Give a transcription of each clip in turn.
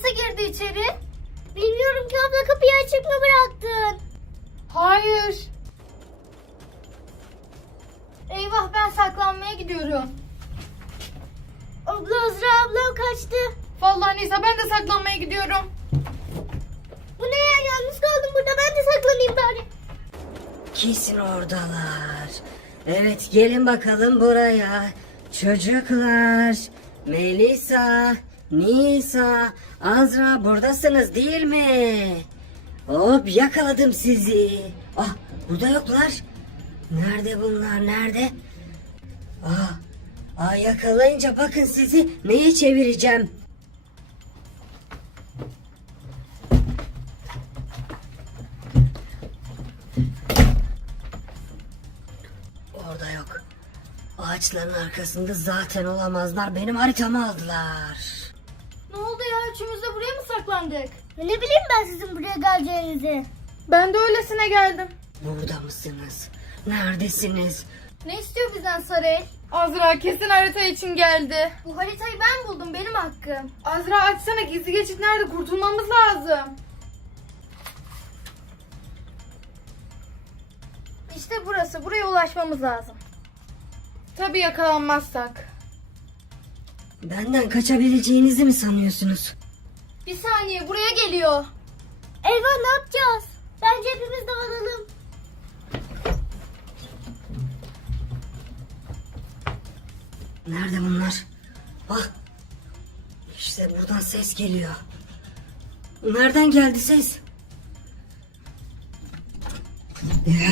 nasıl girdi içeri? Bilmiyorum ki abla kapıyı açık mı bıraktın? Hayır. Eyvah ben saklanmaya gidiyorum. Abla Azra ablam kaçtı. Vallahi Nisa ben de saklanmaya gidiyorum. Bu ne ya yalnız kaldım burada ben de saklanayım bari. Kesin oradalar. Evet gelin bakalım buraya. Çocuklar. Melisa, Nisa, Azra buradasınız değil mi? Hop yakaladım sizi. Ah burada yoklar. Nerede bunlar nerede? Ah, ah yakalayınca bakın sizi neye çevireceğim. Orada yok. Ağaçların arkasında zaten olamazlar. Benim haritamı aldılar. Ne oldu ya üçümüz de buraya mı saklandık? Ne bileyim ben sizin buraya geleceğinizi. Ben de öylesine geldim. Burada mısınız? Neredesiniz? Ne istiyor bizden Sarel? Azra kesin harita için geldi. Bu haritayı ben buldum benim hakkım. Azra açsana gizli geçit nerede kurtulmamız lazım. İşte burası buraya ulaşmamız lazım. Tabii yakalanmazsak. Benden kaçabileceğinizi mi sanıyorsunuz? Bir saniye buraya geliyor. Eyvah ne yapacağız? Bence hepimiz dağılalım. Nerede bunlar? Ah. İşte buradan ses geliyor. Nereden geldi ses? Ya,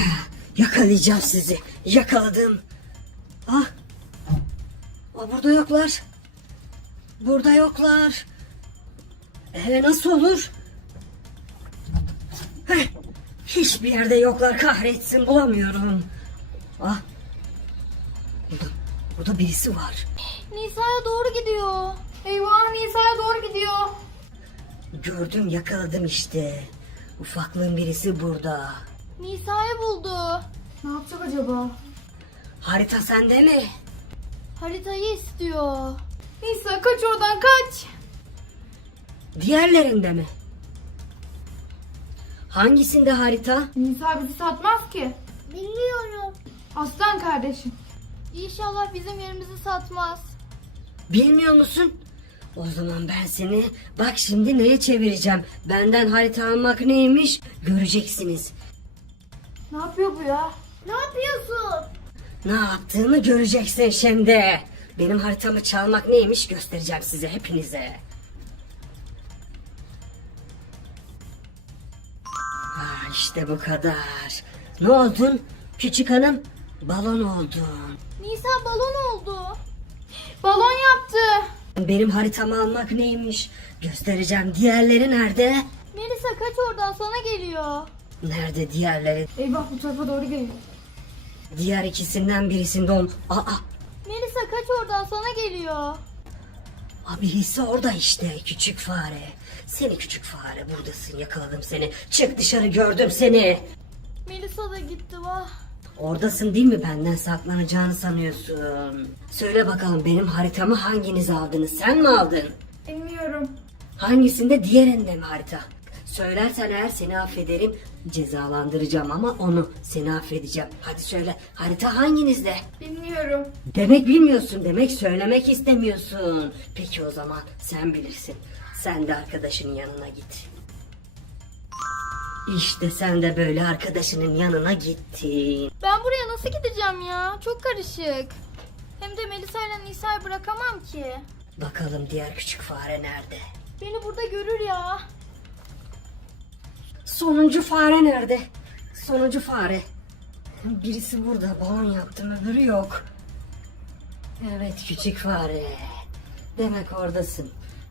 yakalayacağım sizi. Yakaladım. Ah. Aa, burada yoklar. Burada yoklar. Ee, nasıl olur? Heh, hiçbir yerde yoklar kahretsin bulamıyorum. Ah. Burada, burada birisi var. Nisa'ya doğru gidiyor. Eyvah Nisa'ya doğru gidiyor. Gördüm yakaladım işte. Ufaklığın birisi burada. Nisa'yı buldu. Ne yapacak acaba? Harita sende mi? Haritayı istiyor. Nisa kaç oradan kaç. Diğerlerinde mi? Hangisinde harita? Nisa bizi satmaz ki. Bilmiyorum. Aslan kardeşim. İnşallah bizim yerimizi satmaz. Bilmiyor musun? O zaman ben seni bak şimdi neye çevireceğim. Benden harita almak neymiş göreceksiniz. Ne yapıyor bu ya? Ne yapıyorsun? Ne yaptığımı göreceksin şimdi. Benim haritamı çalmak neymiş göstereceğim size hepinize. Ha işte bu kadar. Ne oldun? Küçük hanım balon oldun. Nisa balon oldu. Balon yaptı. Benim haritamı almak neymiş göstereceğim. Diğerleri nerede? Melisa kaç oradan sana geliyor. Nerede diğerleri? Eyvah bu tarafa doğru geliyor. Diğer ikisinden birisinde ol. Aa, kaç oradan sana geliyor. aa, birisi orada işte küçük fare. Seni küçük fare buradasın yakaladım seni. Çık dışarı gördüm seni. Melisa da gitti vah. Oradasın değil mi benden saklanacağını sanıyorsun? Söyle bakalım benim haritamı hanginiz aldınız? Sen mi aldın? Bilmiyorum. Hangisinde diğerinde mi harita? Söylersen eğer seni affederim cezalandıracağım ama onu seni affedeceğim. Hadi söyle harita hanginizde? Bilmiyorum. Demek bilmiyorsun demek söylemek istemiyorsun. Peki o zaman sen bilirsin. Sen de arkadaşının yanına git. İşte sen de böyle arkadaşının yanına gittin. Ben buraya nasıl gideceğim ya? Çok karışık. Hem de Melisa ile Nisa'yı bırakamam ki. Bakalım diğer küçük fare nerede? Beni burada görür ya. Sonuncu fare nerede? Sonuncu fare. Birisi burada balon yaptım öbürü yok. Evet küçük fare. Demek oradasın.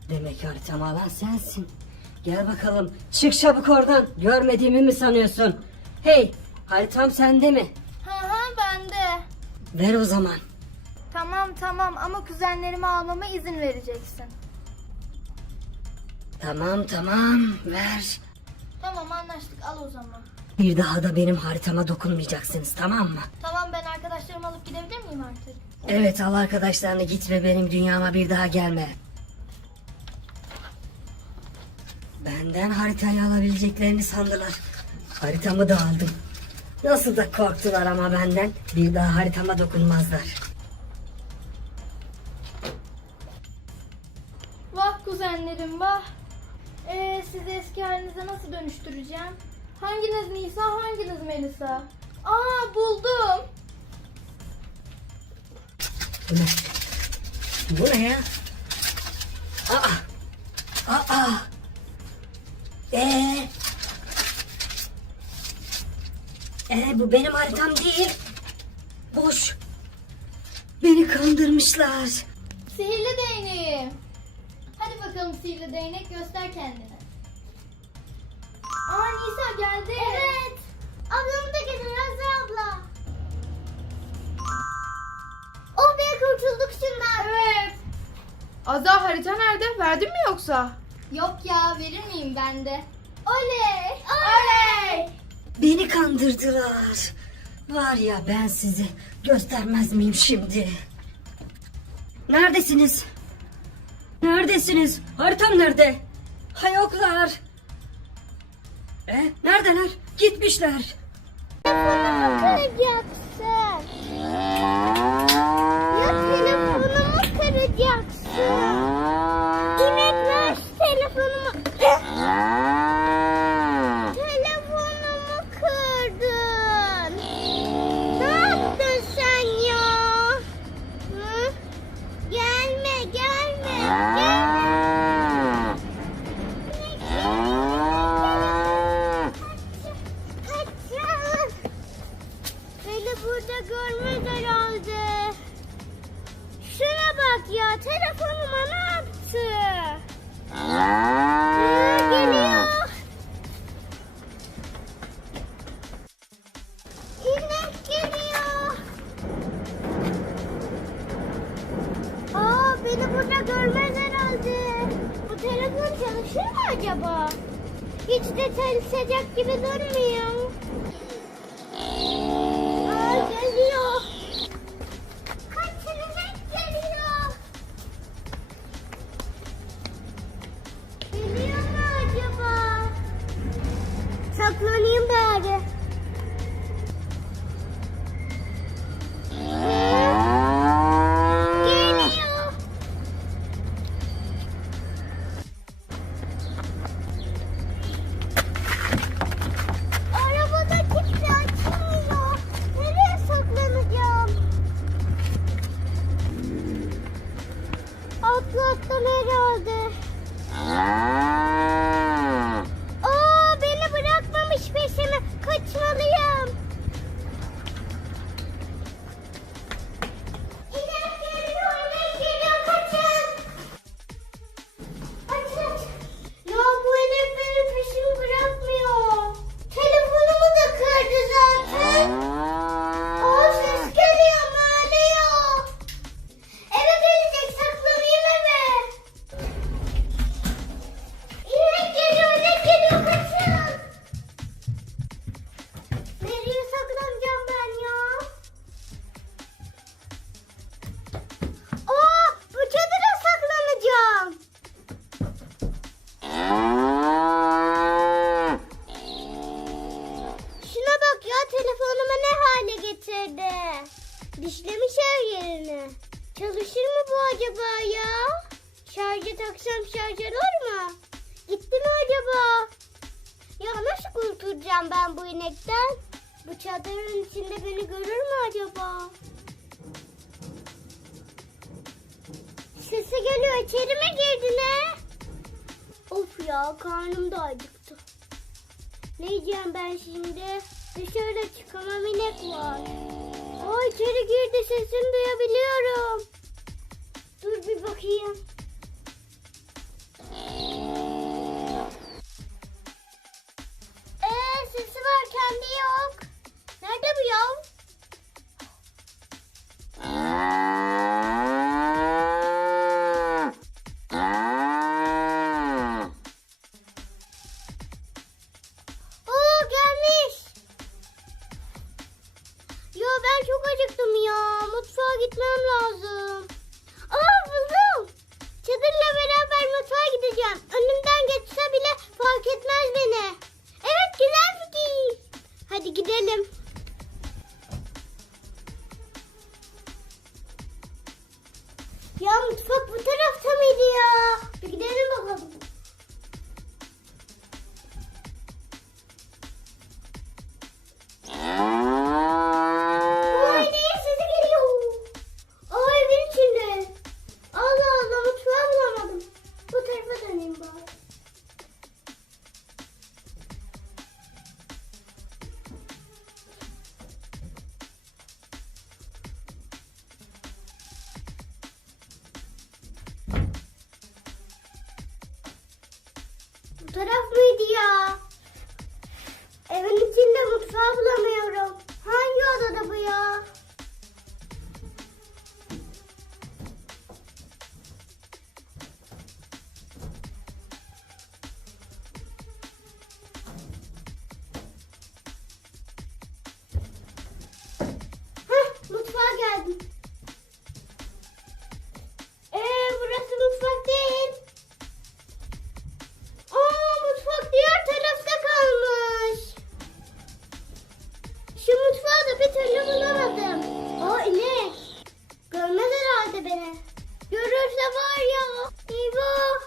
Demek haritamı alan sensin. Gel bakalım çık çabuk oradan. Görmediğimi mi sanıyorsun? Hey haritam sende mi? Hı hı bende. Ver o zaman. Tamam tamam ama kuzenlerimi almama izin vereceksin. Tamam tamam ver. Al o zaman. Bir daha da benim haritama dokunmayacaksınız tamam mı? Tamam ben arkadaşlarımı alıp gidebilir miyim artık? Evet al arkadaşlarını git ve benim dünyama bir daha gelme. Benden haritayı alabileceklerini sandılar. Haritamı da aldım. Nasıl da korktular ama benden. Bir daha haritama dokunmazlar. Vah kuzenlerim vah. Ee, sizi eski halinize nasıl dönüştüreceğim? Hanginiz Nisa hanginiz Melisa? Aa buldum. Bu ne? Bu ne ya? Aa! Aa! Ee? Ee bu benim haritam değil. Boş. Beni kandırmışlar. Sihirli değneğim. Hadi bakalım sihirli değnek göster kendini. Aa Nisa geldi. Evet. Ablamı da getir Azra abla. Oh be kurtulduk şundan. Evet. Azra harita nerede? Verdin mi yoksa? Yok ya verir miyim ben de? Oley! Oley! Beni kandırdılar. Var ya ben sizi göstermez miyim şimdi? Neredesiniz? Neredesiniz? Haritam nerede? Ha yoklar. E, neredeler? Gitmişler. Ya burada görmez herhalde. Bu telefon çalışır mı acaba? Hiç de çalışacak gibi durmuyor. Kurtulacağım ben bu inekten? Bu çadırın içinde beni görür mü acaba? Sesi geliyor içeri mi girdi ne? Of ya karnım da acıktı. Ne yiyeceğim ben şimdi? Dışarıda çıkamam inek var. Aa içeri girdi sesini duyabiliyorum. Dur bir bakayım. Sesi var kendi yok. Nerede bu ya? Oo gelmiş. Ya ben çok acıktım ya. Mutfağa gitmem lazım. Aa buldum. Çadırla beraber mutfağa gideceğim. Önümden geçse bile fark etmez beni. Gidelim. Ya mutfak bu tarafta mıydı ya? Bir gidelim bakalım. Taraf mıydı ya? Evin içinde mutfağı bulamıyorum. Hangi odada bu ya? Türlü bulamadım. Aa inek. Görmez herhalde beni. Görürse var ya. Eyvah.